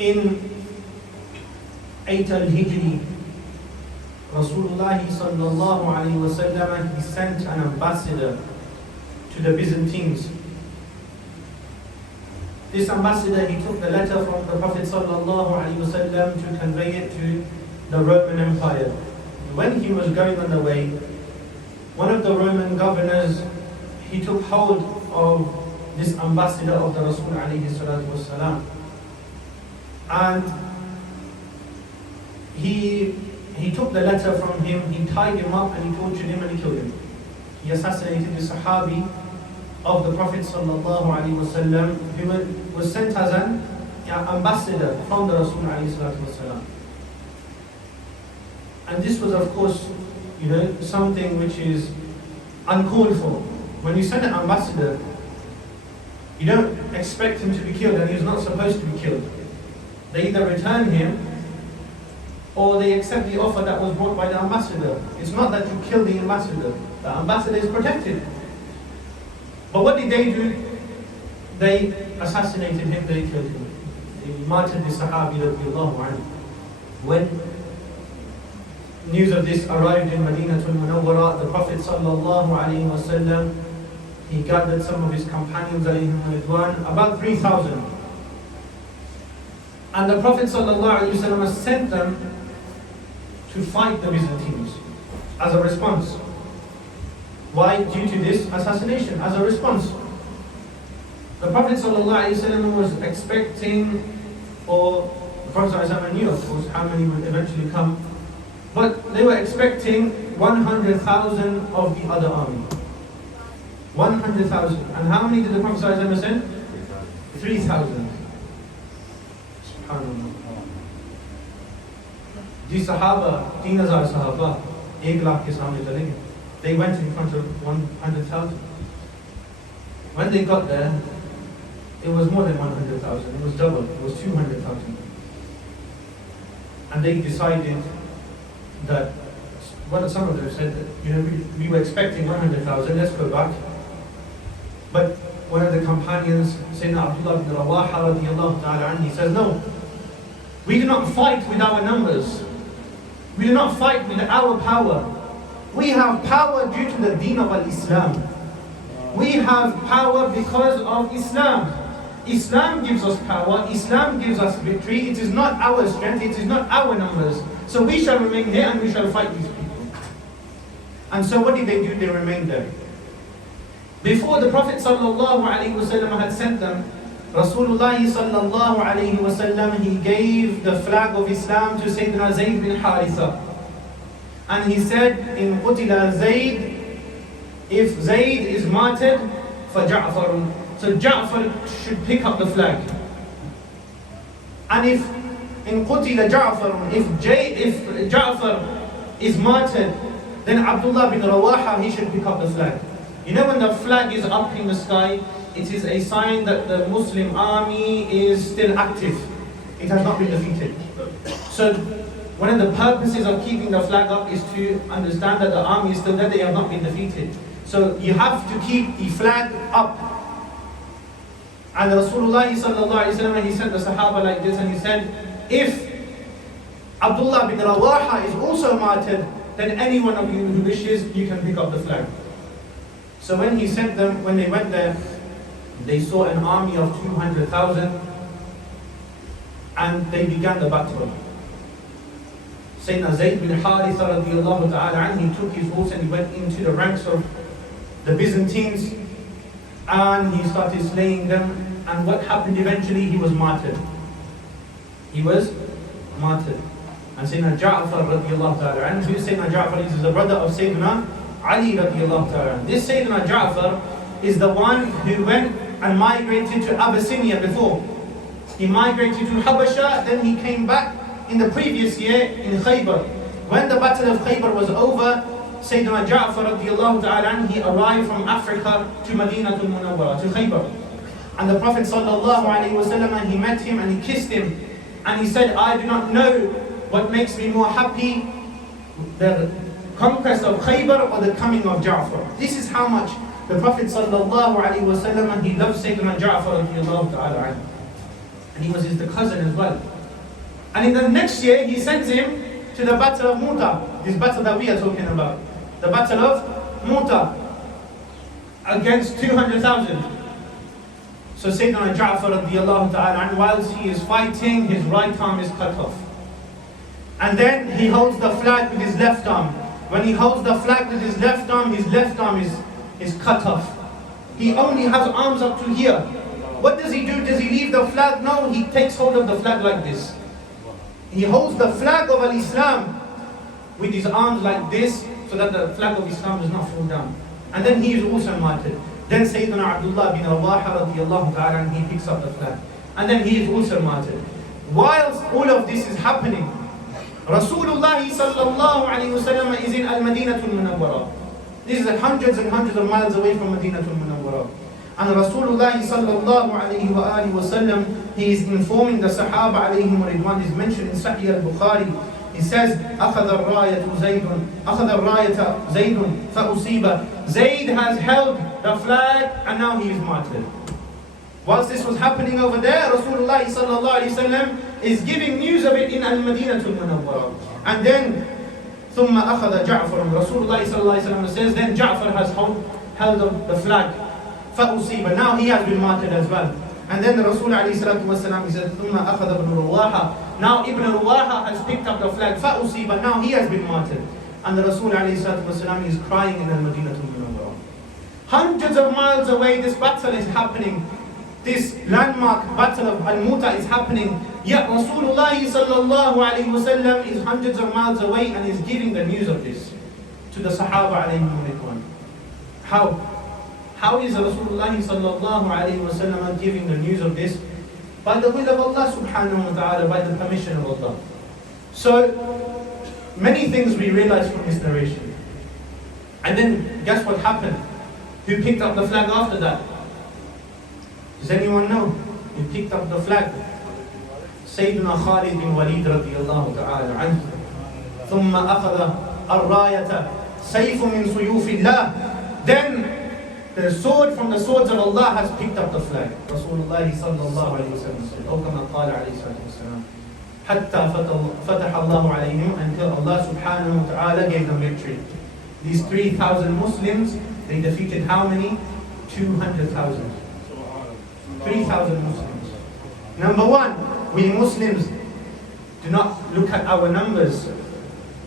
In 8 al-Hijri, Rasulullah sallallahu alayhi wa sallam, he sent an ambassador to the Byzantines. This ambassador, he took the letter from the Prophet sallallahu alayhi wa sallam to convey it to the Roman Empire. When he was going on the way, one of the Roman governors, he took hold of this ambassador of the Rasul alayhi salatu wasalam, and he took the letter from him, he tied him up and he tortured him and he killed him. He assassinated the Sahabi of the Prophet sallallahu alaihi wasallam, who was sent as an ambassador from the Rasul alayhi salatu wasalam. And this was, of course, something which is uncalled for. When you send an ambassador, you don't expect him to be killed, and he's not supposed to be killed. They either return him or they accept the offer that was brought by the ambassador. It's not that you kill the ambassador. The ambassador is protected. But what did they do? They assassinated him, they killed him. They martyred the Sahabi radiallahu anhu. When news of this arrived in Madinatul Munawwara, the Prophet sallallahu alayhi wasallam, he gathered some of his companions alayhim ridwan, about 3,000. And the Prophet sallallahu alayhi wasallam sent them to fight the Byzantines as a response. Why? Due to this assassination, as a response. The Prophet ﷺ was expecting, or the Prophet ﷺ knew, of course, how many would eventually come, but they were expecting 100,000 of the other army. 100,000. And how many did the Prophet ﷺ send? 3,000. SubhanAllah. These Sahaba, 3,000 Sahaba, 1 lakh ke samne chale gaye. They went in front of 100,000. When they got there, it was more than 100,000. It was double. It was 200,000. And they decided that, well, some of them said that, we were expecting 100,000. Let's go back. But one of the companions, Sayyidina Abdullah ibn Rawaha radiyallahu ta'ala anhu, he says, no, we do not fight with our numbers. We do not fight with our power. We have power due to the deen of al-Islam. We have power because of Islam. Islam gives us power. Islam gives us victory. It is not our strength. It is not our numbers. So we shall remain here and we shall fight these people. And so what did they do? They remained there. Before the Prophet ﷺ had sent them, Rasulullah ﷺ, he gave the flag of Islam to Sayyidina Zayd bin Haritha. And he said, in qutila Zayd, if Zayd is martyred, for Ja'far. So Ja'far should pick up the flag. And if in qutila Ja'far, if Ja'far is martyred, then Abdullah bin Rawaha, he should pick up the flag. When the flag is up in the sky, it is a sign that the Muslim army is still active. It has not been defeated. So one of the purposes of keeping the flag up is to understand that the army is still there, they have not been defeated. So you have to keep the flag up. And Rasulullah sallallahu alaihi wasallam, he sent the Sahaba like this, and he said, if Abdullah bin Rawaha is also martyred, then any one of you who wishes, you can pick up the flag. So when he sent them, when they went there, they saw an army of 200,000, and they began the battle. Sayyidina Zayd bin Haritha radiallahu ta'ala, he took his horse and he went into the ranks of the Byzantines, and he started slaying them. And what happened eventually? He was martyred. He was martyred. And Sayyidina Ja'far radiallahu ta'ala, who is Sayyidina Ja'far? He is the brother of Sayyidina Ali radiallahu ta'ala. This Sayyidina Ja'far is the one who went and migrated to Abyssinia before. He migrated to Habasha, then he came back in the previous year in Ghayb. When the battle of Ghayb was over, Sayyidina Ja'far radiallahu ta'ala, he arrived from Africa to Madinatul Munawwara, to Ghayb. And the Prophet sallallahu alayhi wasallam, he met him and he kissed him. And he said, I do not know what makes me more happy, the conquest of Ghayb or the coming of Ja'far. This is how much the Prophet sallallahu alayhi wasallam, he loved Sayyidina Ja'far radiallahu ta'ala. And he was the cousin as well. And in the next year, he sends him to the battle of Mu'tah, this battle that we are talking about. The battle of Mu'tah against 200,000. So Sayyidina Ja'far radiallahu ta'ala, whilst he is fighting, his right arm is cut off. And then he holds the flag with his left arm. When he holds the flag with his left arm is cut off. He only has arms up to here. What does he do? Does he leave the flag? No, he takes hold of the flag like this. He holds the flag of Al-Islam with his arms like this, so that the flag of Islam does not fall down. And then he is also martyred. Then Sayyidina Abdullah bin Rawaha radiallahu ta'ala, he picks up the flag. And then he is also martyred. Whilst all of this is happening, Rasulullah sallallahu alayhi wa sallam is in Al-Madinatul Munawwara. This is hundreds and hundreds of miles away from Madinatul Munawwara. And Rasulullah sallallahu alayhi wa alihi wa sallam, he is informing the Sahaba alayhim ridwan. Is mentioned in Sahih al-Bukhari. He says, أخذ الراية زيد فأصيب. Zayd has held the flag and now he is martyred. Whilst this was happening over there, Rasulullah sallallahu alayhi wa sallam is giving news of it in Al-Madinatul Munawwara. And then ثم أخذ جعفر. Rasulullah sallallahu alayhi wa sallam says, then Ja'far has held the flag. فأصيب. Now he has been martyred as well. And then the Rasul alayhi salatu wasalam, he said, ثم أخذ ابن رواحة. Now Ibn Ruwaha has picked up the flag. فأصيب. Now he has been martyred. And the Rasul alayhi salatu wasalam is crying in Al-Madinatul Munawwara. Hundreds of miles away, this battle is happening. This landmark battle of Al-Mu'tah is happening. Yet Rasulullah sallallahu alayhi wasallam is hundreds of miles away and is giving the news of this to the Sahaba alayhim ridwan. How is Rasulullah sallallahu alayhi wasallam giving the news of this? By the will of Allah subhanahu wa ta'ala, by the permission of Allah. So, many things we realize from this narration. And then, guess what happened? Who picked up the flag after that? Does anyone know? Who picked up the flag? Sayyidina Khalid bin Walid radiyallahu ta'ala anhu. ثم أخذ الراية سيف من سيوف الله. Then, the sword from the swords of Allah has picked up the flag. Rasulullah sallallahu alayhi wa sallam said, أو كما قال عليه الصلاة والسلام, حتى فتح الله عليهم, until Allah subhanahu wa ta'ala gave them victory. These 3,000 Muslims, they defeated how many? 200,000. 3,000 Muslims. Number one, we Muslims do not look at our numbers.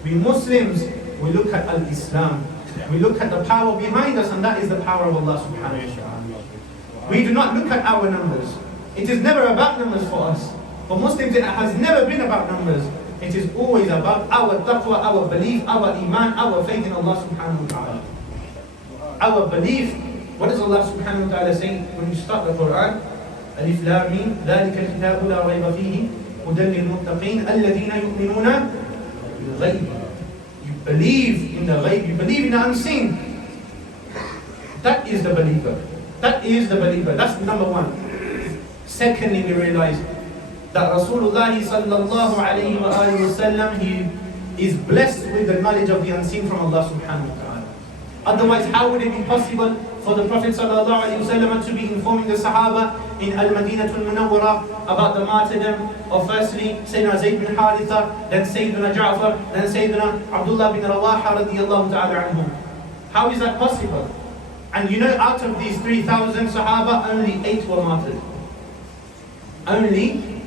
We Muslims, we look at Al-Islam. We look at the power behind us, and that is the power of Allah subhanahu wa ta'ala. We do not look at our numbers. It is never about numbers for us. For Muslims, it has never been about numbers. It is always about our taqwa, our belief, our iman, our faith in Allah subhanahu wa ta'ala. Our belief. What does Allah subhanahu wa ta'ala say when you start the Quran? Alif Lam Mim, ذَلِكَ الْكِتَابُ لَا رَيْبَ فِيهِ هُدًى لِلْمُتَّقِينَ الَّذِينَ يُؤْمِنُونَ بِالْغَيْبِ. Believe in the Ghayb, you believe in the unseen. That is the believer. That is the believer. That's number one. Secondly, we realize that Rasulullah sallallahu alayhi wa sallam, he is blessed with the knowledge of the unseen from Allah subhanahu wa ta'ala. Otherwise, how would it be possible for the Prophet sallallahu alayhi wa sallam to be informing the Sahaba in Al-Madinatul Munawwara about the martyrdom of firstly Sayyidina Zayd bin Haritha, then Sayyidina Ja'far, then Sayyidina Abdullah bin Rawaha radiyallahu ta'ala anhum? How is that possible? And you know, out of these 3,000 Sahaba, only 8 were martyred. Only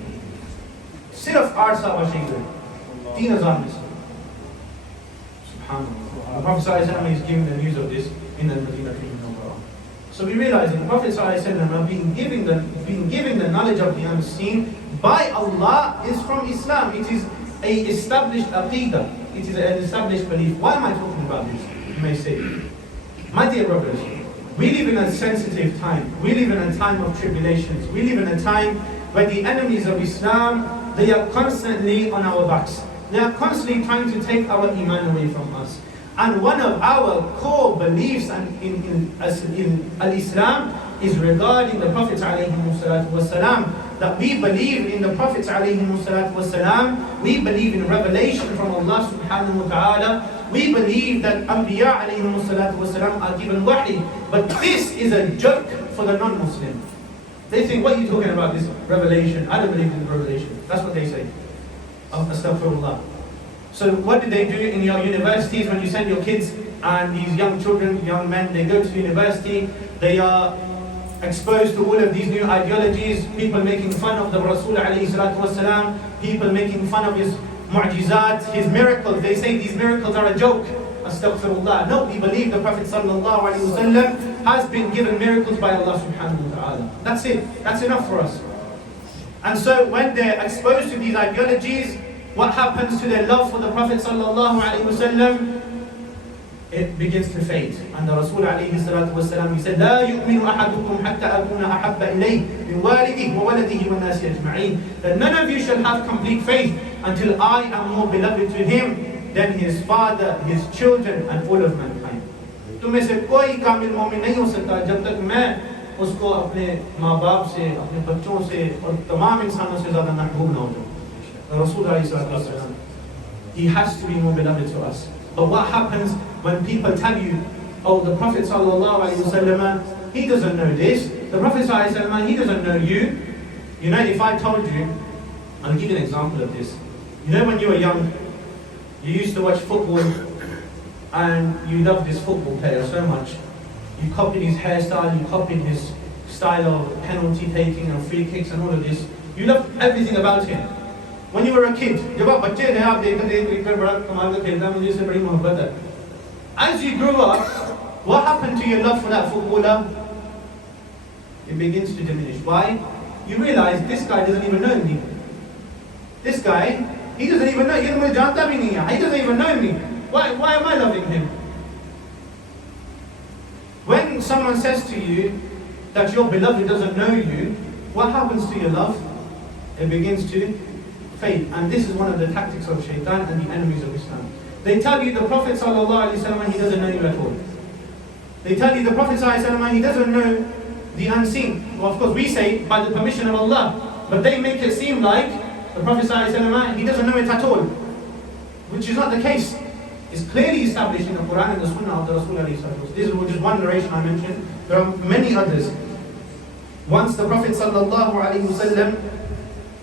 Siraf Arsa wa Shaykh. 3 armies. SubhanAllah. The Prophet ﷺ is giving the news of this in Al-Madinatul Munawwara. So we realize that the Prophet ﷺ being given the knowledge of the unseen by Allah is from Islam. It is a established aqidah. It is an established belief. Why am I talking about this? You may say. My dear brothers, we live in a sensitive time. We live in a time of tribulations. We live in a time where the enemies of Islam, they are constantly on our backs. They are constantly trying to take our iman away from us. And one of our core beliefs in Al-Islam is regarding the Prophet ﷺ, that we believe in the Prophet ﷺ, we believe in revelation from Allah subhanahu wa ta'ala, we believe that Anbiya ﷺ are given wahi. But this is a joke for the non-Muslim. They think, what are you talking about, this revelation? I don't believe in revelation. That's what they say. Astaghfirullah. So what do they do in your universities when you send your kids and these young children, young men, they go to university, they are exposed to all of these new ideologies, people making fun of the Rasul alayhi salatu wasalam, people making fun of his mu'jizat, his miracles. They say these miracles are a joke. Astaghfirullah. No, we believe the Prophet sallallahu alayhi wasallam has been given miracles by Allah subhanahu wa ta'ala. That's it. That's enough for us. And so when they're exposed to these ideologies, what happens to their love for the Prophet sallallahu alayhi wasallam? It begins to fade. And the Rasul alayhi salatu wasalam, he said, لا يؤمن أحدكم حتى أكون أحب إليه من والده وولده والناس أجمعين. That none of you shall have complete faith until I am more beloved to him than his father, his children, and all of mankind. तुम में से कोई कामिल मोमिन नहीं हो सकता जब तक मैं उसको अपने माँ बाप से, अपने बच्चों से और तमाम इंसानों से ज़्यादा महबूब ना हो जाऊं. The Rasul alayhi salatu wasalam, he has to be more beloved to us. But what happens when people tell you, oh, the Prophet sallallahu alaihi wasallam, he doesn't know this. The Prophet sallallahu alaihi wasallam, he doesn't know you. You know, if I told you, I'll give you an example of this. You know, when you were young, you used to watch football, and you loved this football player so much. You copied his hairstyle, you copied his style of penalty taking and free kicks and all of this. You loved everything about him. When you were a kid, जब आप बच्चे थे आप देखते थे cricket बड़ा कमाल का खेलता है मुझे इससे बड़ी मोहब्बत है. As you grew up, what happened to your love for that footballer? It begins to diminish. Why? You realize this guy doesn't even know me. This guy, he doesn't even know. He doesn't even know me. Why am I loving him? When someone says to you that your beloved doesn't know you, what happens to your love? It begins to fade. And this is one of the tactics of shaitan and the enemies of Islam. They tell you the Prophet ﷺ, he doesn't know you at all. They tell you the Prophet ﷺ, he doesn't know the unseen. Well, of course we say by the permission of Allah, but they make it seem like the Prophet ﷺ, he doesn't know it at all, which is not the case. It's clearly established in the Quran and the Sunnah of the Rasul ﷺ. This is just one narration I mentioned. There are many others. Once the Prophet ﷺ,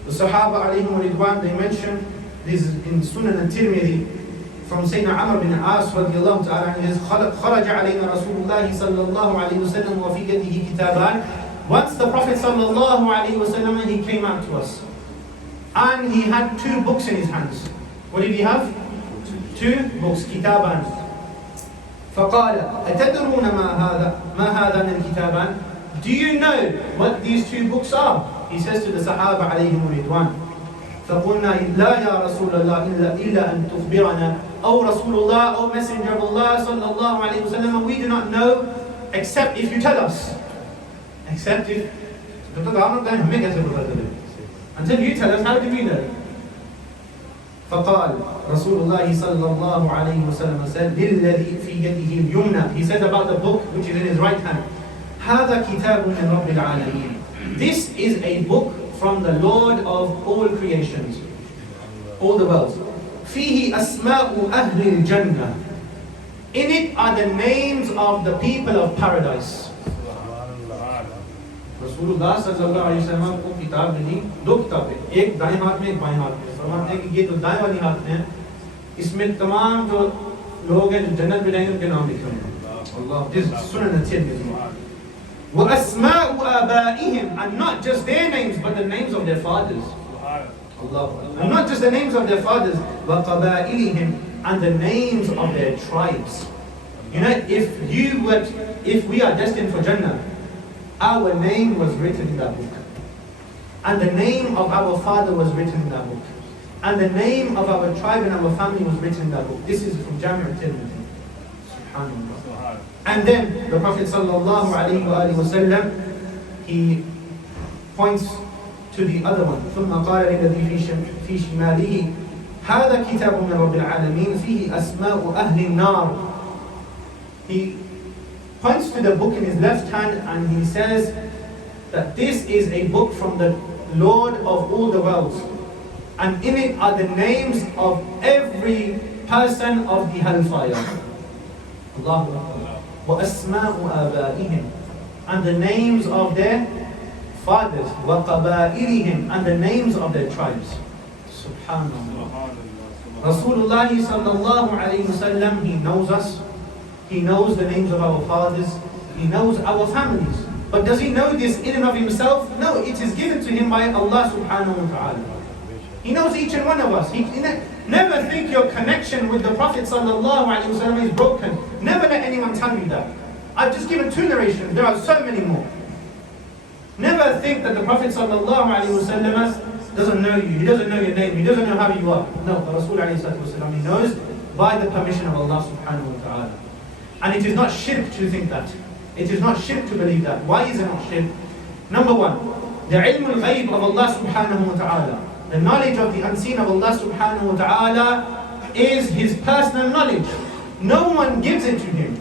the Sahaba alayhim ridwan, they mention this in Sunan al-Tirmidhi from Sayyidina Amr bin As radiyallahu ta'ala anhu, خرج علينا رسول الله صلى الله عليه وسلم وفي يده كتابان. Once the Prophet sallallahu alayhi wasallam, he came out to us and he had two books in his hands. What did he have? Two books, كتابان. فقال أتدرون ما هذا من الكتابان? Do you know what these two books are? He says to the Sahaba alayhim ridwan. فقلنا لا يا رسول الله إلا أن تخبرنا. Oh Rasulullah, oh Messenger of Allah sallallahu alayhi wasallam, we do not know except if you tell us. Except if until you tell us, how do we know? فقال رسول الله صلى الله عليه وسلم said للذي في يده اليمنى. He said about the book which is in his right hand. هذا كتاب من رب العالمين. This is a book from the Lord of all creations, all the worlds. فيه أسماء أهل الجنة. In it are the names of the people of paradise. रसूलुल्लाह सल्लल्लाहु अलैहि वसल्लम को किताब मिली, दो किताबें, एक दाएं हाथ में एक बाएं हाथ में. फरमाते हैं कि ये जो दाएं वाली हाथ में है, इसमें तमाम जो लोग हैं जो जन्नत में जाएंगे उनके नाम लिखे हैं. अल्लाह, this सुनन at-Tirmidhi. وَأَسْمَاءُ آبَائِهِمْ, and not just their names but the names of their fathers. Allah. And not just the names of their fathers, وَقَبَائِلِهِمْ, and the names of their tribes. You know, if we are destined for Jannah, our name was written in that book. And the name of our father was written in that book. And the name of our tribe and our family was written in that book. This is from Jami' al-Tirmidhi. SubhanAllah. And then the Prophet sallallahu alayhi wa sallam, he points to the other one. ثم قال للذي في شماله هذا كتاب من رب العالمين فيه أسماء أهل النار. He points to the book in his left hand and he says that this is a book from the Lord of all the worlds, and in it are the names of every person of the hellfire. Allahu Akbar. وَأَسْمَاءُ آبَائِهِمْ, and the names of their fathers, وَقَبَائِلِهِمْ, and the names of their tribes. Subhanallah. Rasulullah sallallahu alayhi wasallam, he knows us, he knows the names of our fathers, he knows our families. But does he know this in and of himself? No, it is given to him by Allah subhanahu wa ta'ala. He knows each and one of us. Never think your connection with the Prophet sallallahu alayhi wasallam is broken. Never let anyone tell you that. I've just given 2 narrations, there are so many more. Never think that the Prophet sallallahu alayhi wasallam doesn't know you, he doesn't know your name, he doesn't know how you are. No, the Rasul alayhi wasallam, he knows by the permission of Allah subhanahu wa ta'ala. And it is not shirk to think that. It is not shirk to believe that. Why is it not shirk? Number 1, the ilm al-ghayb of Allah subhanahu wa ta'ala. The knowledge of the unseen of Allah subhanahu wa ta'ala is His personal knowledge. No one gives it to Him.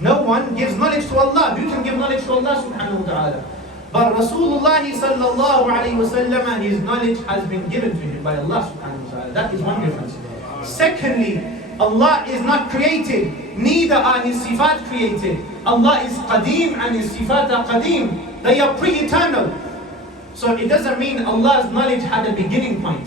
No one gives knowledge to Allah. Who can give knowledge to Allah subhanahu wa ta'ala? But Rasulullah sallallahu alayhi wa sallam, his knowledge has been given to him by Allah subhanahu wa ta'ala. That is one difference. Secondly, Allah is not created, neither are His sifat created. Allah is qadeem and His sifat are qadeem. They are pre-eternal. So it doesn't mean Allah's knowledge had a beginning point.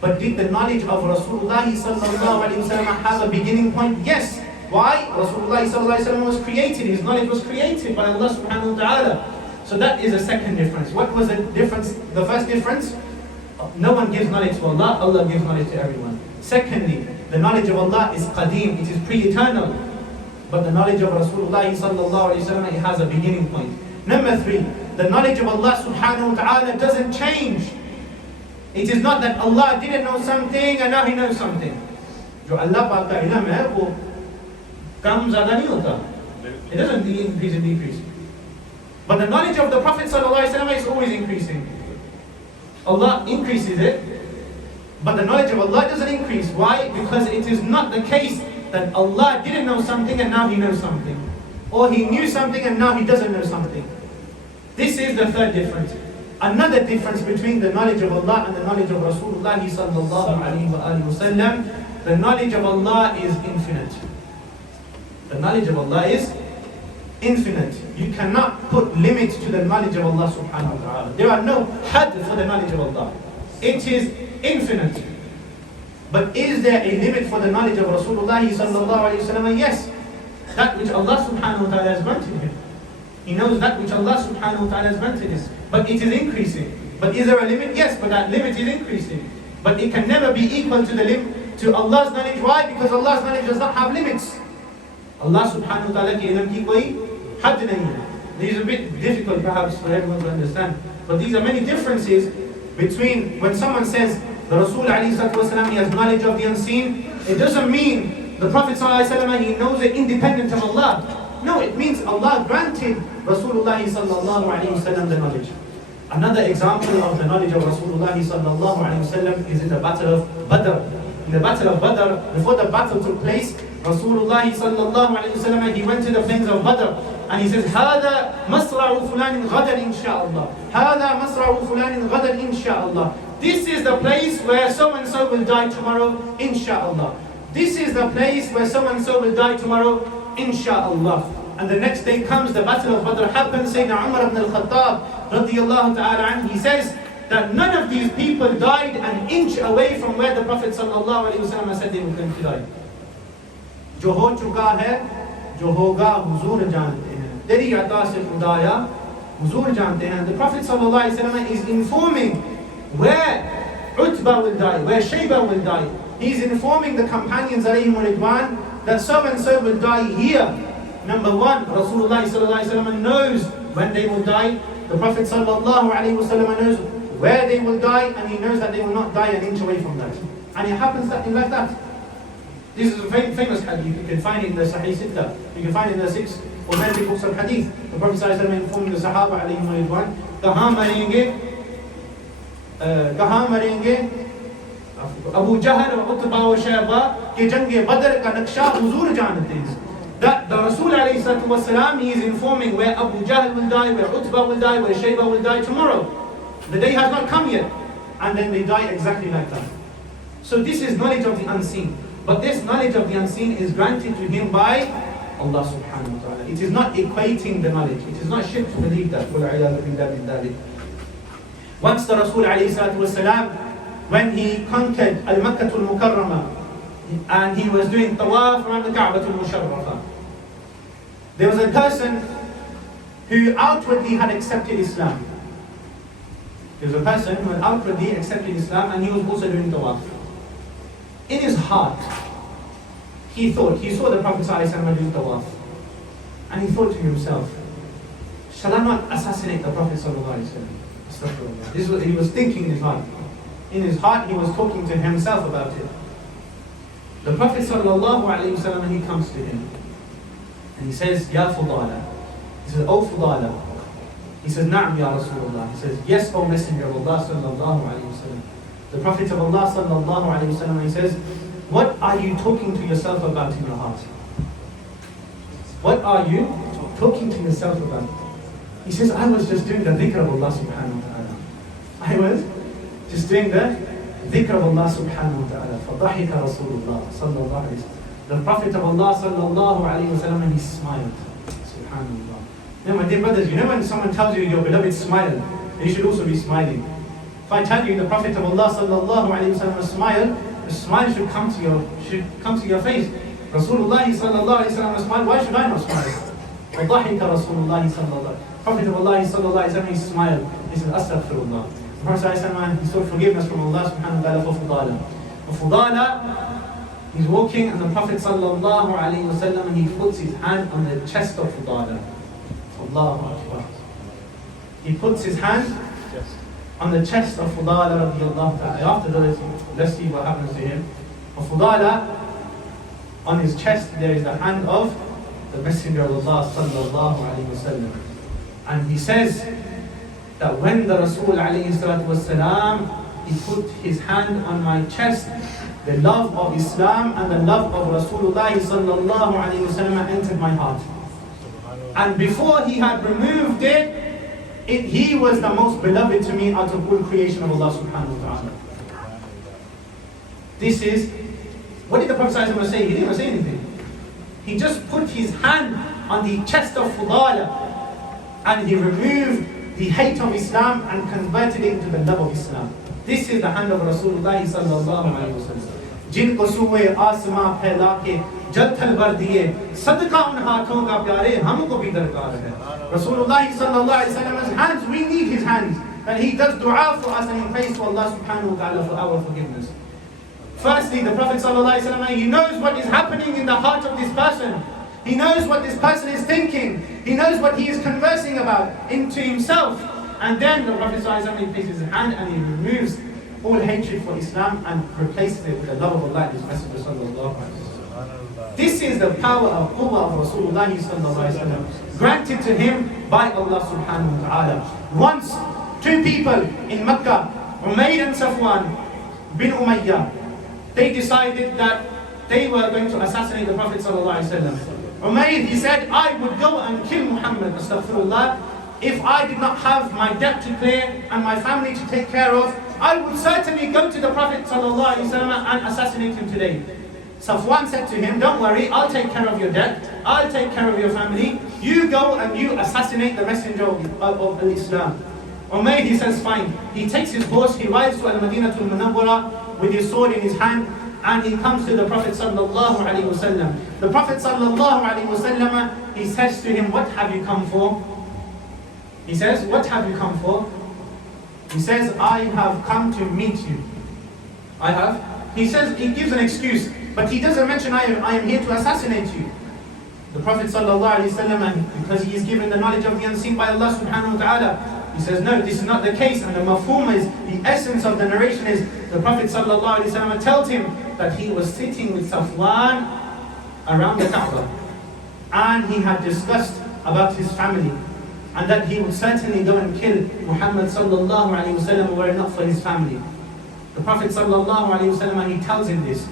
But did the knowledge of Rasulullah sallallahu alayhi wa sallam have a beginning point? Yes. Why? Rasulullah sallallahu alayhi wa sallam was created. His knowledge was created by Allah subhanahu wa ta'ala. So that is a second difference. What was the difference? The first difference? No one gives knowledge to Allah, Allah gives knowledge to everyone. Secondly, the knowledge of Allah is qadeem, it is pre-eternal. But the knowledge of Rasulullah sallallahu alayhi wa sallam, it has a beginning point. Number 3, the knowledge of Allah subhanahu wa ta'ala doesn't change. It is not that Allah didn't know something and now He knows something. जो Allah पाक का इल्म है वो कम ज़्यादा नहीं होता. It doesn't increase and decrease. But the knowledge of the Prophet sallallahu alayhi wa sallam is always increasing. Allah increases it, but the knowledge of Allah doesn't increase. Why? Because it is not the case that Allah didn't know something and now He knows something. Or He knew something and now He doesn't know something. This is the third difference. Another difference between the knowledge of Allah and the knowledge of Rasulullah sallallahu alayhi wa sallam, the knowledge of Allah is infinite. The knowledge of Allah is infinite. You cannot put limits to the knowledge of Allah subhanahu wa ta'ala. There are no had for the knowledge of Allah. It is infinite. But is there a limit for the knowledge of Rasulullah sallallahu alayhi wa sallam? Yes. That which Allah subhanahu wa ta'ala has granted him. He knows that which Allah subhanahu wa ta'ala has granted him. But it is increasing. But is there a limit? Yes, but that limit is increasing. But it can never be equal to the limit to Allah's knowledge. Why? Because Allah's knowledge does not have limits. Allah subhanahu wa ta'ala ki ilm ki koi had nahi hai. These are a bit difficult perhaps for everyone to understand. But these are many differences between when someone says the Rasul alayhi salatu wasalam, he has knowledge of the unseen. It doesn't mean the Prophet sallallahu alayhi wasallam, he knows it independent of Allah. No, it means Allah granted Rasulullah sallallahu alayhi wasallam the knowledge. Another example of the knowledge of Rasulullah sallallahu alayhi wasallam is in the battle of Badr. In the battle of Badr, before the battle took place, Rasulullah sallallahu alayhi wasallam, he went to the plains of Badr and he says, هذا مصرع فلان غدا إن شاء الله. هذا مصرع فلان غدا إن شاء الله. This is the place where so and so will die tomorrow, inshallah. This is the place where so and so will die tomorrow, inshallah. And the next day comes, the battle of Badr happens. Sayyidina Umar ibn al-Khattab radiyallahu ta'ala anhu, he says that none of these people died an inch away from where the Prophet sallallahu alayhi wa sallam said they were going to die. जो हो चुका है, जो होगा हुजूर जानते हैं. तेरी अता से खुदाया हुजूर जानते हैं. The Prophet sallallahu alayhi wa sallam is informing where Utbah will die, where Shayba will die. He's informing the companions alayhim ridwan that so and so will die here. Number 1, Rasulullah sallallahu alayhi wa sallam knows when they will die. The Prophet sallallahu alayhi wa sallam knows where they will die, and he knows that they will not die an inch away from that. And it happens that like that. This is a famous hadith. You can find it in the Sahih Sitta. You can find it in the 6 authentic books of hadith. The Prophet sallallahu alayhi wa sallam informing the Sahaba alayhim ridwan, कहाँ मरेंगे अबू जहल और Utba और शैबा के जंगे बदर का नक्शा हुजूर जानते हैं. That the Rasul alayhi salatu wasalam, he is informing where Abu Jahl will die, where Utbah will die, where Shayba will die tomorrow. The day has not come yet. And then they die exactly like that. So this is knowledge of the unseen. But this knowledge of the unseen is granted to him by Allah subhanahu wa ta'ala. It is not equating the knowledge. It is not shirk to believe that. Once the Rasul alayhi salatu wasalam, when he conquered Al-Makkah al-Mukarramah, and he was doing tawaf around the Ka'bah al-Musharrafah, there was a person who outwardly had accepted Islam. There was a person who had outwardly accepted Islam, and he was also doing tawaf. In his heart, he saw the Prophet ﷺ doing tawaf, and he thought to himself, shall I not assassinate the Prophet ﷺ? This is what he was thinking in his heart. In his heart, he was talking to himself about it. The Prophet ﷺ, he comes to him, and he says, Ya Fudala. He says, Oh Fudala. He says, Na'am Ya Rasulullah. He says, Yes, O Messenger of Allah sallallahu alayhi wa sallam. The Prophet of Allah sallallahu alayhi wa sallam, he says, what are you talking to yourself about in your heart? What are you talking to yourself about? He says, I was just doing the dhikr of Allah subhanahu wa ta'ala. I was just doing the dhikr of Allah subhanahu wa ta'ala. فَضَحِكَ رَسُولُ اللَّهِ صَلَّى اللَّهُ عَلَيْهِ وسلم. The Prophet of Allah sallallahu alayhi wa sallam, and he smiled. Subhanallah. Now my dear brothers, you know when someone tells you your beloved smile, you should also be smiling. If I tell you the Prophet of Allah sallallahu alayhi wa sallam smile, the smile should come to your face. Rasulullah sallallahu alayhi wa sallam smile, why should I not smile? وَضَحِكَ رَسُولُ اللَّهِ صَلَّى اللَّهُ. Prophet of Allah sallallahu alayhi wa sallam, he smiled. He said, Astaghfirullah. The Prophet sallallahu alayhi wa sallam, he sought forgiveness from Allah subhanahu wa ta'ala for Fudala. For Fudala, he's walking, and the Prophet sallallahu alayhi wa sallam, he puts his hand on the chest of Fudala. Allahu Akbar. He puts his hand on the chest of Fudala radiallahu ta'ala. After this, let's see what happens to him. For Fudala, on his chest there is the hand of the Messenger of Allah sallallahu alayhi wa sallam. And he says that when the Rasul alayhi salatu wasalam, he put his hand on my chest, the love of Islam and the love of Rasulullah sallallahu alayhi wa sallam entered my heart. And before he had removed it, he was the most beloved to me out of all creation of Allah subhanahu wa ta'ala. This is, what did the Prophet say? He didn't say anything. He just put his hand on the chest of Fudala, and he removed the hate of Islam and converted it into the love of Islam. This is the hand of Rasulullah sallallahu alayhi wa sallam. जिनको सुए आसमां फैला के जल थल भर दिए सदका उन हाथों का प्यारे हमको भी दरकार है. Rasulullah sallallahu alayhi wa sallam's hands, we need his hands, and he does dua for us and he prays to Allah subhanahu wa ta'ala for our forgiveness. Firstly, the Prophet sallallahu alayhi wa sallam, he knows what is happening in the heart of this person. He knows what this person is thinking. He knows what he is conversing about into himself. And then the Prophet sallallahu alayhi wa sallam, he places his hand and he removes all hatred for Islam and replaces it with the love of Allah and His Messenger sallallahu alayhi wa sallam. This is the power of quwwah of Rasulullah sallallahu alayhi wa sallam, granted to him by Allah subhanahu wa ta'ala. Once, two people in Mecca, Umayr and Safwan bin Umayyah, they decided that they were going to assassinate the Prophet sallallahu alayhi wa sallam. Umayr, he said, I would go and kill Muhammad, astaghfirullah, if I did not have my debt to clear and my family to take care of. I would certainly go to the Prophet ﷺ and assassinate him today. Safwan said to him, don't worry, I'll take care of your debt, I'll take care of your family. You go and you assassinate the messenger of Islam. Umayr, he says, fine. He takes his horse, he rides to Al-Madinatul Munawwara with his sword in his hand, and he comes to the Prophet ﷺ. The Prophet ﷺ, he says to him, what have you come for? He says, what have you come for? He says, I have come to meet you. I have. He says, he gives an excuse, but he doesn't mention, I am here to assassinate you. The Prophet ﷺ, because he is given the knowledge of the unseen by Allah subhanahu wa ta'ala, he says, no, this is not the case. And the mafhum is, the essence of the narration is, the Prophet ﷺ tells him that he was sitting with Safwan around the Kaaba, and he had discussed about his family, and that he would certainly go and kill Muhammad sallallahu alayhi wa sallam were it not for his family. The Prophet sallallahu alayhi wa sallam, he tells him this,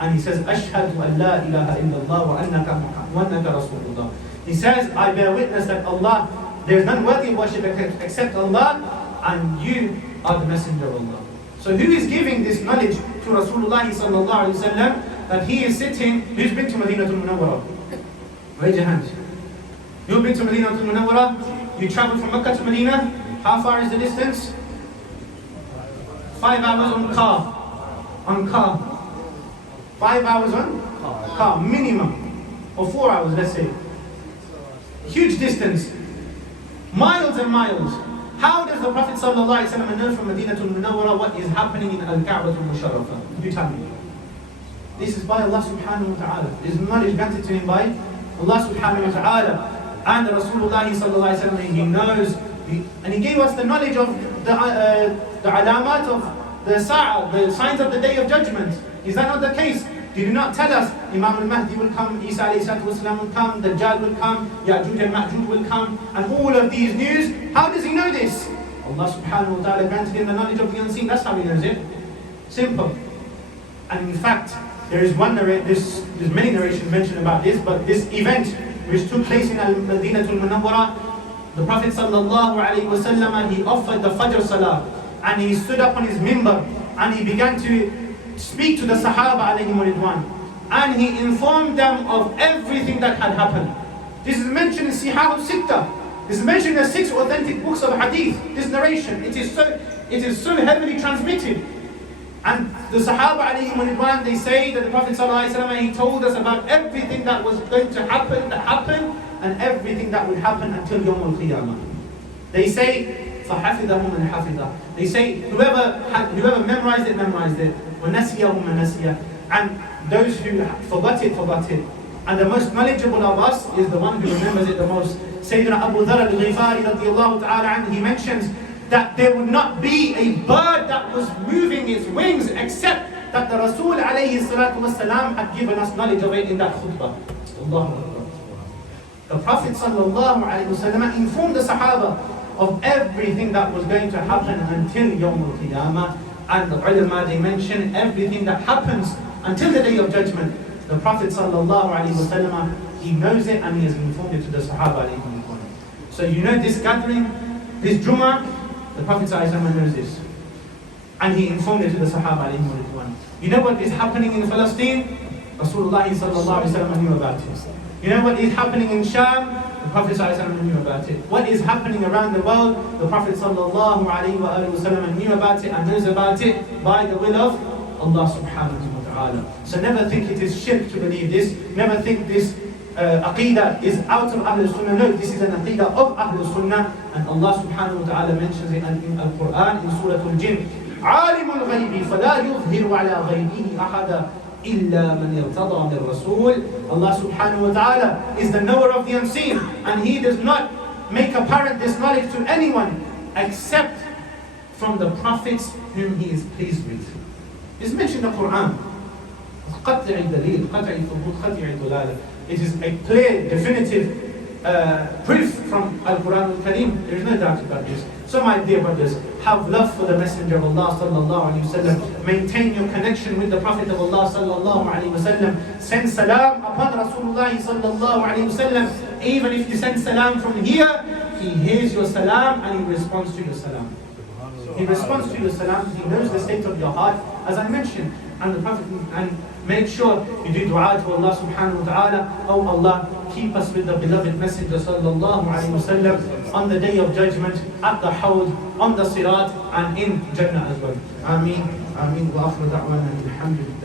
and he says, Ashhadu an la ilaha illallah wa annaka Rasulullah. He says, I bear witness that Allah, there is none worthy of worship except Allah, and you are the messenger of Allah. So who is giving this knowledge to Rasulullah sallallahu alayhi wa sallam, that he is sitting, who's been to Madinatul Munawwara? Raise your hand. You've been to Medina to Munawwara, you traveled from Mecca to Medina, how far is the distance? 5 hours on car. On car. 5 hours on car, minimum. Or 4 hours, let's say. Huge distance. Miles and miles. How does the Prophet ﷺ know from Medina to Munawwara what is happening in Al-Ka'bah al-Musharrafah? You tell me. This is by Allah subhanahu wa ta'ala. This is knowledge granted to him by Allah subhanahu wa ta'ala. And Rasulullah sallallahu alayhi wa sallam, he knows, and he gave us the knowledge of the alamat of the sa'a, the signs of the day of judgment. Is that not the case? Did he not tell us Imam al-Mahdi will come, Isa alayhi salatu wasalam will come, Dajjal will come, Ya'juj and Ma'juj will come, and all of these news? How does he know this? Allah subhanahu wa ta'ala granted him the knowledge of the unseen. That's how he knows it. Simple. And in fact, there is there's many narrations mentioned about this, but this event which took place in Al-Madinah al-Munawwara, the Prophet sallallahu alayhi wa sallam, he offered the Fajr Salah, and he stood up on his mimbar, and he began to speak to the Sahaba alayhim ridwan, and he informed them of everything that had happened. This is mentioned in Sihah al-Sittah. This is mentioned in the 6 authentic books of Hadith. This narration, it is so heavily transmitted. And the Sahaba alayhim ridwan, they say that the Prophet sallallahu alayhi wa sallam, he told us about everything that was going to happen, that happened, and everything that would happen until Yawm al-Qiyamah. They say, فَحَفِظَهُ مَنْ حَفِظَهُ. They say, whoever memorized it, memorized it. وَنَسِيَهُ مَنْ نَسِيَهُ. And those who forgot it, forgot it. And the most knowledgeable of us is the one who remembers it the most. Sayyidina Abu Dharr al-Ghifari radiyallahu ta'ala anhu, he mentions that there would not be a bird that was moving its wings except that the Rasul alayhi salatu wasalam had given us knowledge of it in that khutbah. Allahu Akbar. The Prophet sallallahu alayhi wasallam informed the Sahaba of everything that was going to happen until Yawm al-Qiyamah. And the ulama, they mention everything that happens until the day of judgment. The Prophet sallallahu alayhi wasallam, he knows it and he has informed it to the Sahaba alayhi wasallam. So you know this gathering, this Jummah, the Prophet ﷺ knows this. And he informed it to the Sahaba alayhim ridwan. You know what is happening in Palestine? Rasulullah sallallahu alayhi wa sallam knew about it. You know what is happening in Sham? The Prophet ﷺ knew about it. What is happening around the world? The Prophet sallallahu alayhi wa sallam knew about it and knows about it by the will of Allah subhanahu wa ta'ala. So never think it is shirk to believe this. Never think this Aqidah is out of Ahlul Sunnah. No, this is an Aqidah of Ahlul Sunnah. And Allah subhanahu wa ta'ala mentions it in Al-Quran, in Surah Al-Jinn. عَالِمُ الْغَيْبِ فَلَا يُظْهِرُ عَلَى غَيْبِهِ أَحَدًا إِلَّا مَنْ يَرْتَضَى مِنْ الرَّسُولِ. Allah subhanahu wa ta'ala is the knower of the unseen. And He does not make apparent this knowledge to anyone except from the prophets whom He is pleased with. It's mentioned in the Quran. قَطْعِ الدَّلِيلِ قَطْعِ الثُّبُوتِ قَطْعِ الدُّلَالِ. It is a clear, definitive proof from Al-Quran Al-Kareem. There is no doubt about this. So my dear brothers, have love for the Messenger of Allah sallallahu alayhi wa sallam. Maintain your connection with the Prophet of Allah sallallahu alayhi wa sallam. Send salam upon Rasulullah sallallahu alayhi wa sallam. Even if you send salam from here, he hears your salam and he responds to your salam. He responds to your salam. He knows the state of your heart, as I mentioned. And the Prophet, and make sure you do dua to Allah subhanahu wa ta'ala. Oh Allah, keep us with the beloved Messenger sallallahu alayhi wa sallam on the day of judgment, at the Hawd, on the Sirat, and in Jannah as well. Ameen. Ameen. Wa akhru da'wana alhamdulillah.